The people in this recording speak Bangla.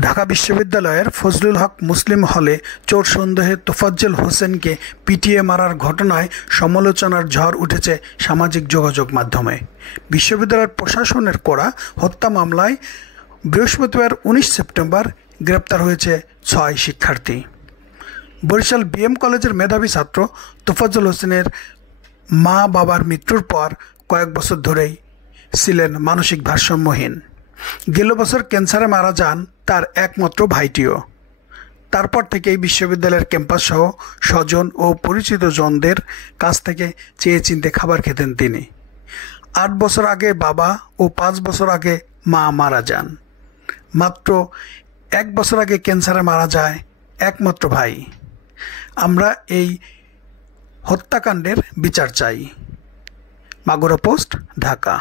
ঢাকা বিশ্ববিদ্যালয়ের ফজলুল হক মুসলিম হলে চোর সন্দেহে তোফাজ্জল হোসেনকে পিটিয়ে মারার ঘটনায় সমালোচনার ঝড় উঠেছে সামাজিক যোগাযোগ মাধ্যমে। বিশ্ববিদ্যালয়ের প্রশাসনের করা হত্যা মামলায় বৃহস্পতিবার 19 সেপ্টেম্বর গ্রেপ্তার হয়েছে 6 শিক্ষার্থী। বরিশাল বিএম কলেজের মেধাবী ছাত্র তোফাজ্জল হোসেনের মা বাবার মৃত্যুর পর কয়েক বছর ধরেই ছিলেন মানসিক ভারসাম্যহীন। গেল বছর ক্যান্সারে মারা যান তার একমাত্র ভাইটিও। তারপর থেকেই বিশ্ববিদ্যালয়ের ক্যাম্পাস সহ স্বজন ও পরিচিত জনদের কাছ থেকে চেয়ে চিনতে খাবার খেতেন তিনি। 8 বছর আগে বাবা ও 5 বছর আগে মা মারা যান। মাত্র 1 বছর আগে ক্যান্সারে মারা যায় একমাত্র ভাই। আমরা এই হত্যাকাণ্ডের বিচার চাই। মাগুরা পোস্ট, ঢাকা।